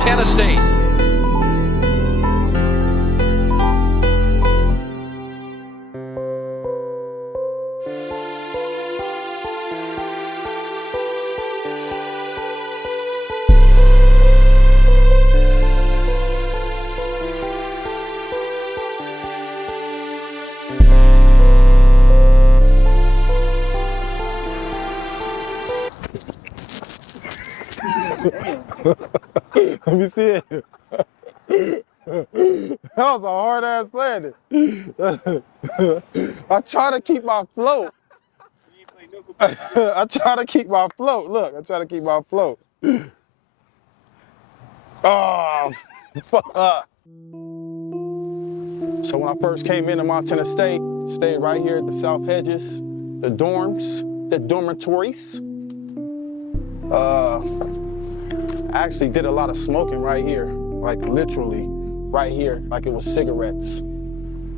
Montana State. Let me see it. That was a hard ass landing. I try to keep my float. I try to keep my float. Look, I try to keep my float. Oh, fuck. So when I first came into Montana State, stayed right here at the South Hedges, the dorms, the dormitories. I actually did a lot of smoking right here, like literally right here, like it was cigarettes.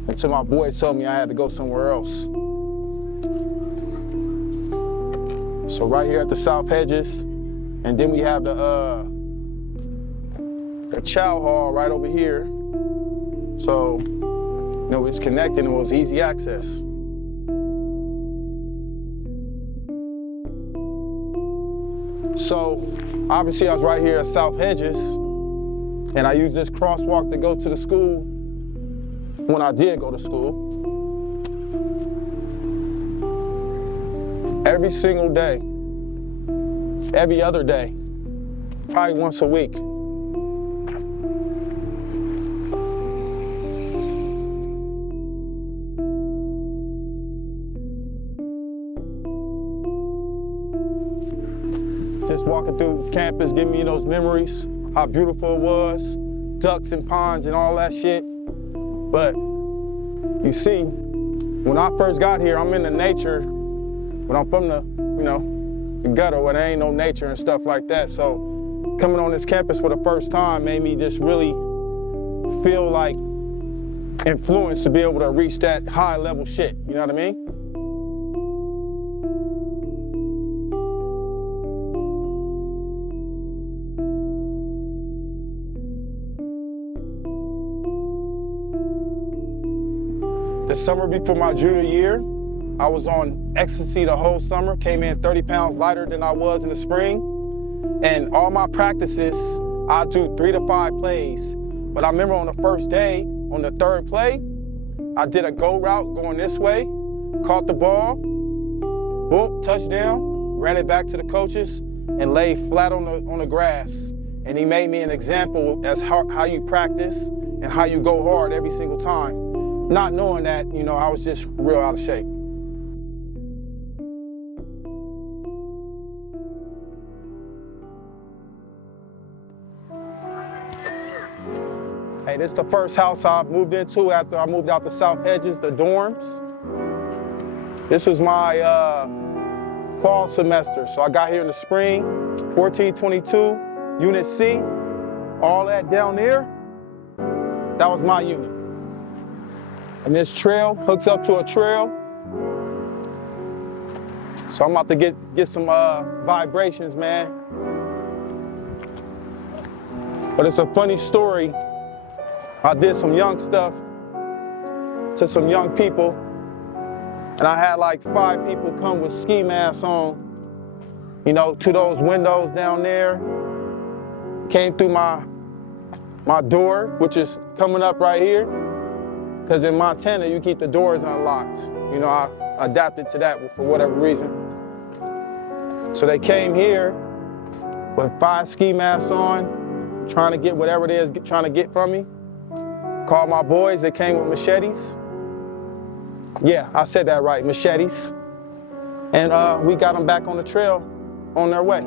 Until my boys told me I had to go somewhere else. So right here at the South Hedges, and then we have the chow hall right over here. So, you know, it's connected and it was easy access. So, obviously I was right here at South Hedges, and I used this crosswalk to go to the school when I did go to school. Every single day, every other day, probably once a week. Just walking through campus, giving me those memories, how beautiful it was, ducks and ponds and all that shit. But you see, when I first got here, I'm in the nature, but I'm from the, you know, the gutter where there ain't no nature and stuff like that. So coming on this campus for the first time made me just really feel like influenced to be able to reach that high level shit, you know what I mean? The summer before my junior year, I was on ecstasy the whole summer, came in 30 pounds lighter than I was in the spring. And all my practices, I do 3 to 5 plays. But I remember on the first day, on the third play, I did a go route going this way, caught the ball, boom, touchdown, ran it back to the coaches, and laid flat on the grass. And he made me an example as how you practice and how you go hard every single time. Not knowing that, you know, I was just real out of shape. Hey, this is the first house I moved into after I moved out the South Hedges, the dorms. This was my fall semester. So I got here in the spring, 1422, Unit C. All that down there, that was my unit. And this trail hooks up to a trail. So I'm about to get some vibrations, man. But it's a funny story. I did some young stuff to some young people, and I had like 5 people come with ski masks on, you know, to those windows down there. Came through my door, which is coming up right here. Because in Montana, you keep the doors unlocked. You know, I adapted to that for whatever reason. So they came here with 5 ski masks on, trying to get whatever it is trying to get from me. Called my boys, they came with machetes. Yeah, I said that right, machetes. And we got them back on the trail on their way.